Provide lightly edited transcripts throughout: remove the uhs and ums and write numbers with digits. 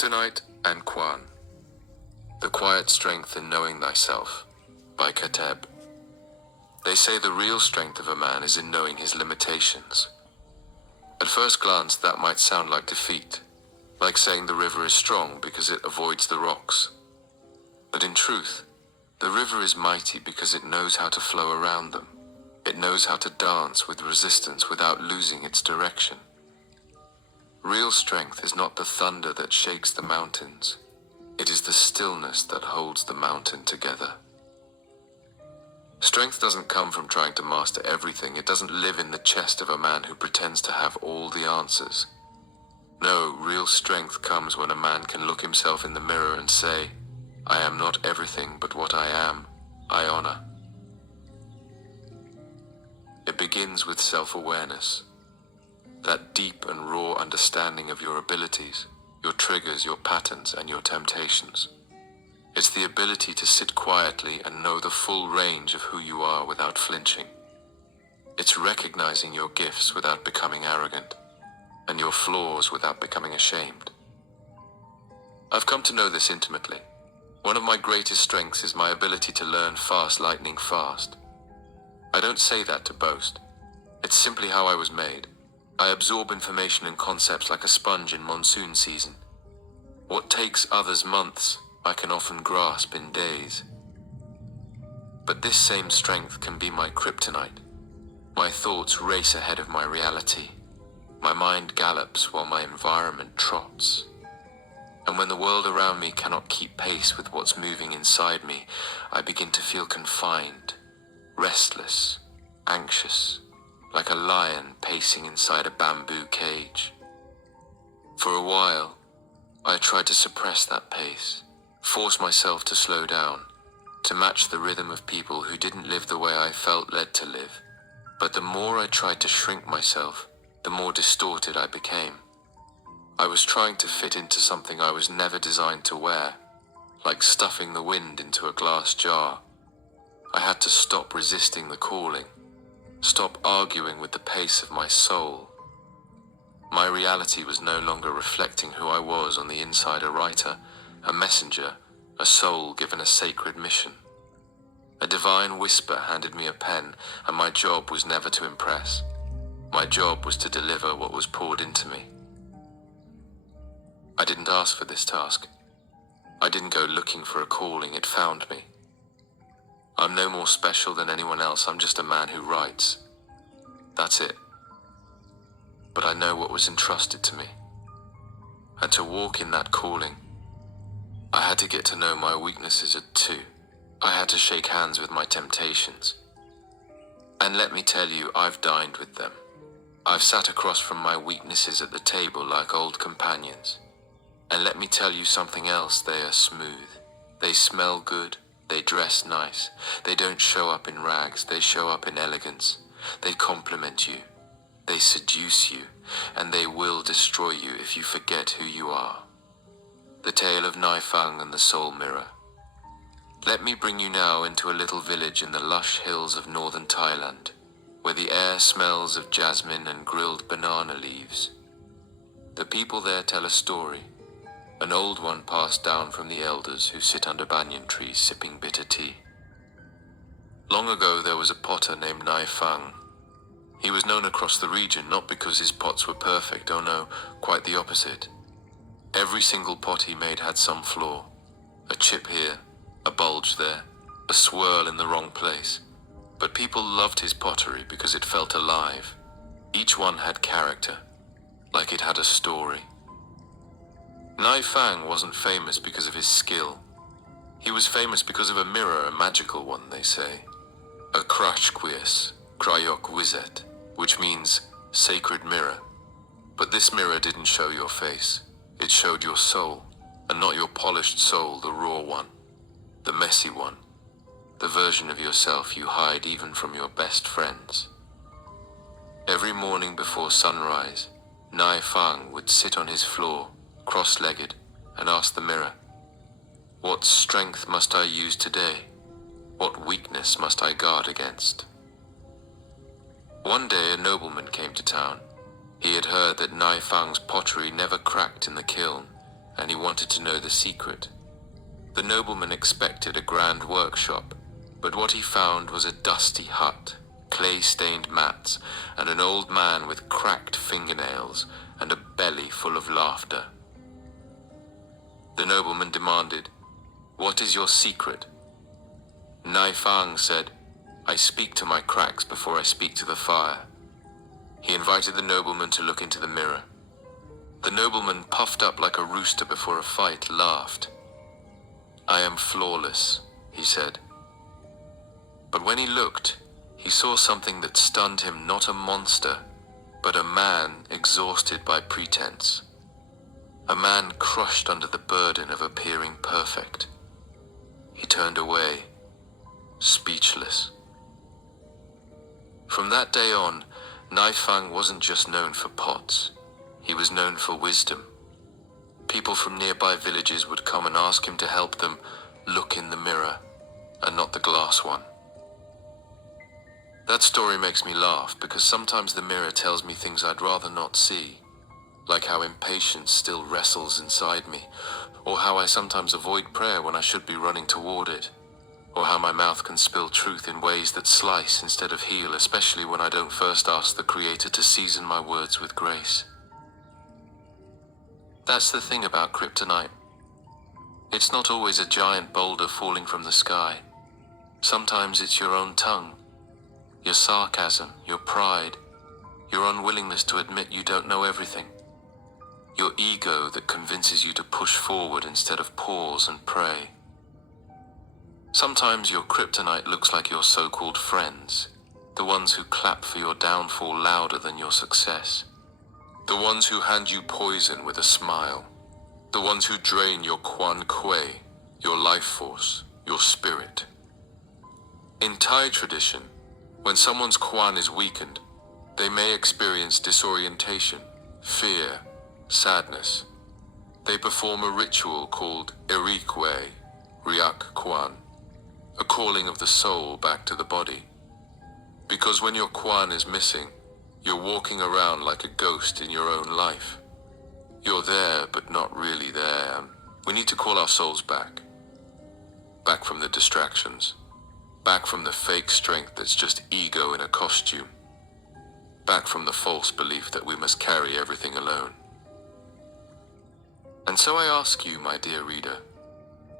Kryptonite and Khwan. The Quiet Strength in Knowing Thyself, by Kateb. They say the real strength of a man is in knowing his limitations. At first glance, that might sound like defeat, like saying the river is strong because it avoids the rocks. But in truth, the river is mighty because it knows how to flow around them. It knows how to dance with resistance without losing its direction. Real strength is not the thunder that shakes the mountains. It is the stillness that holds the mountain together. Strength doesn't come from trying to master everything. It doesn't live in the chest of a man who pretends to have all the answers. No, real strength comes when a man can look himself in the mirror and say, "I am not everything, but what I am, I honor." It begins with self-awareness. That deep and raw understanding of your abilities, your triggers, your patterns, and your temptations. It's the ability to sit quietly and know the full range of who you are without flinching. It's recognizing your gifts without becoming arrogant, and your flaws without becoming ashamed. I've come to know this intimately. One of my greatest strengths is my ability to learn fast, lightning fast. I don't say that to boast. It's simply how I was made. I absorb information and concepts like a sponge in monsoon season. What takes others months, I can often grasp in days. But this same strength can be my kryptonite. My thoughts race ahead of my reality. My mind gallops while my environment trots. And when the world around me cannot keep pace with what's moving inside me, I begin to feel confined, restless, anxious, like a lion pacing inside a bamboo cage. For a while, I tried to suppress that pace, force myself to slow down, to match the rhythm of people who didn't live the way I felt led to live. But the more I tried to shrink myself, the more distorted I became. I was trying to fit into something I was never designed to wear, like stuffing the wind into a glass jar. I had to stop resisting the calling, stop arguing with the pace of my soul. My reality was no longer reflecting who I was on the inside, a writer, a messenger, a soul given a sacred mission. A divine whisper handed me a pen, and my job was never to impress. My job was to deliver what was poured into me. I didn't ask for this task. I didn't go looking for a calling, it found me. I'm no more special than anyone else, I'm just a man who writes. That's it. But I know what was entrusted to me. And to walk in that calling, I had to get to know my weaknesses too. I had to shake hands with my temptations. And let me tell you, I've dined with them. I've sat across from my weaknesses at the table like old companions. And let me tell you something else, they are smooth. They smell good. They dress nice. They don't show up in rags. They show up in elegance. They compliment you. They seduce you. And they will destroy you if you forget who you are. The tale of Naifang and the soul mirror. Let me bring you now into a little village in the lush hills of northern Thailand, where the air smells of jasmine and grilled banana leaves. The people there tell a story. An old one passed down from the elders who sit under banyan trees sipping bitter tea. Long ago there was a potter named Naifang. He was known across the region not because his pots were perfect, oh no, quite the opposite. Every single pot he made had some flaw. A chip here, a bulge there, a swirl in the wrong place. But people loved his pottery because it felt alive. Each one had character, like it had a story. Naifang wasn't famous because of his skill. He was famous because of a mirror, a magical one, they say. A krachquies, krayok wizet, which means sacred mirror. But this mirror didn't show your face. It showed your soul, and not your polished soul, the raw one, the messy one, the version of yourself you hide even from your best friends. Every morning before sunrise, Naifang would sit on his floor, cross-legged, and ask the mirror, "What strength must I use today? What weakness must I guard against?" One day a nobleman came to town. He had heard that Naifang's pottery never cracked in the kiln. and he wanted to know the secret. The nobleman expected a grand workshop, but what he found was a dusty hut, clay-stained mats, and an old man with cracked fingernails and a belly full of laughter. The nobleman demanded, "What is your secret?" Nai Fang said, "I speak to my cracks before I speak to the fire." He invited the nobleman to look into the mirror. The nobleman, puffed up like a rooster before a fight, laughed. "I am flawless," he said. But when he looked, he saw something that stunned him, not a monster, but a man exhausted by pretense. A man crushed under the burden of appearing perfect. He turned away, speechless. From that day on, Nai Fang wasn't just known for pots. He was known for wisdom. People from nearby villages would come and ask him to help them look in the mirror, and not the glass one. That story makes me laugh because sometimes the mirror tells me things I'd rather not see, like how impatience still wrestles inside me, or how I sometimes avoid prayer when I should be running toward it, or how my mouth can spill truth in ways that slice instead of heal, especially when I don't first ask the Creator to season my words with grace. That's the thing about kryptonite. It's not always a giant boulder falling from the sky. Sometimes it's your own tongue, your sarcasm, your pride, your unwillingness to admit you don't know everything, your ego that convinces you to push forward instead of pause and pray. Sometimes your kryptonite looks like your so-called friends, the ones who clap for your downfall louder than your success, the ones who hand you poison with a smile, the ones who drain your Khwan, your life force, your spirit. In Thai tradition, when someone's Khwan is weakened, they may experience disorientation, fear, sadness. They perform a ritual called Erikwe, Riak Khwan, a calling of the soul back to the body. Because when your Khwan is missing, you're walking around like a ghost in your own life. You're there, but not really there. We need to call our souls back. Back from the distractions. Back from the fake strength that's just ego in a costume. Back from the false belief that we must carry everything alone. And so I ask you, my dear reader,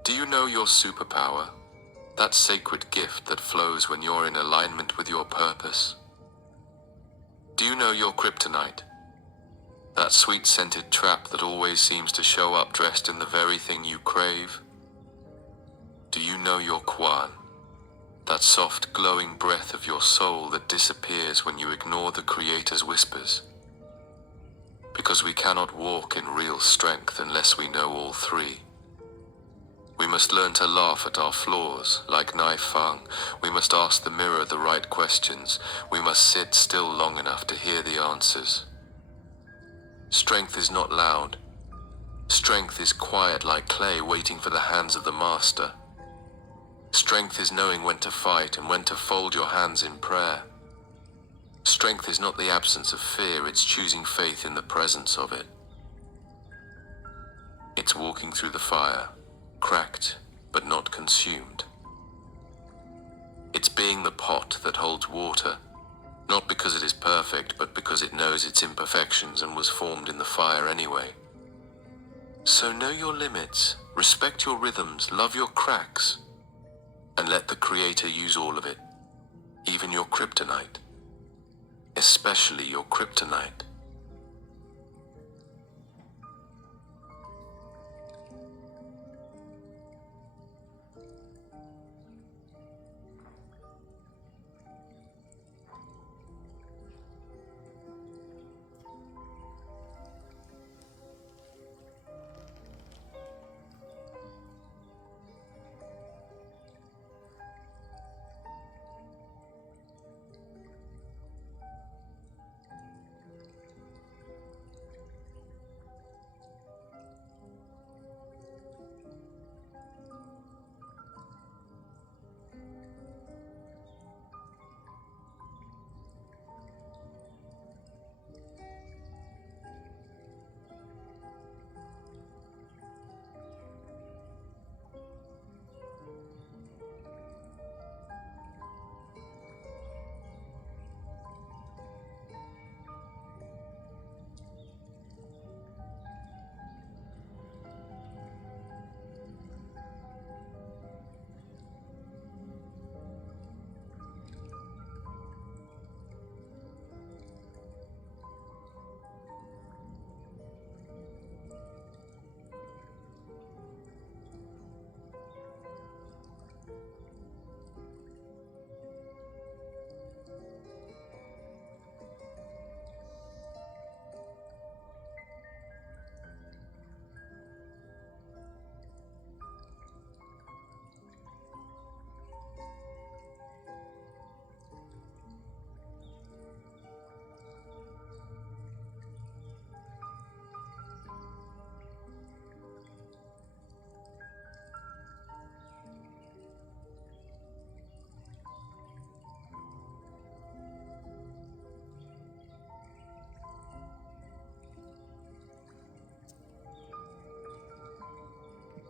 do you know your superpower? That sacred gift that flows when you're in alignment with your purpose? Do you know your kryptonite? That sweet-scented trap that always seems to show up dressed in the very thing you crave? Do you know your Khwan? That soft, glowing breath of your soul that disappears when you ignore the Creator's whispers? Because we cannot walk in real strength unless we know all three. We must learn to laugh at our flaws, like Nai Fang. We must ask the mirror the right questions. We must sit still long enough to hear the answers. Strength is not loud. Strength is quiet like clay waiting for the hands of the master. Strength is knowing when to fight and when to fold your hands in prayer. Strength is not the absence of fear, it's choosing faith in the presence of it. It's walking through the fire, cracked but not consumed. It's being the pot that holds water, not because it is perfect, but because it knows its imperfections and was formed in the fire anyway. So know your limits, respect your rhythms, love your cracks, and let the Creator use all of it, even your kryptonite, especially your kryptonite.